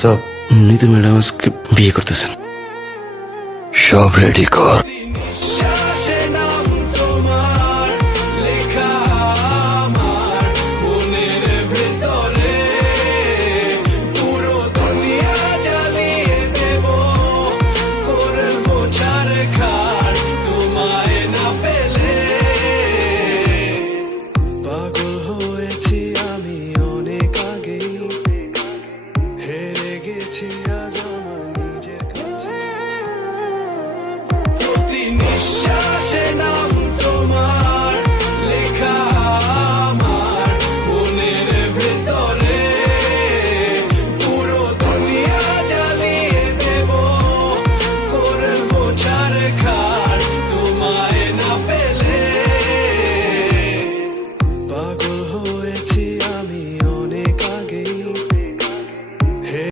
সব নিতু ম্যাডাম আজকে বিয়ে করতেছেন। সব রেডি কর। পাগল হয়েছি আমি অনেক আগেই, হেরে গেছি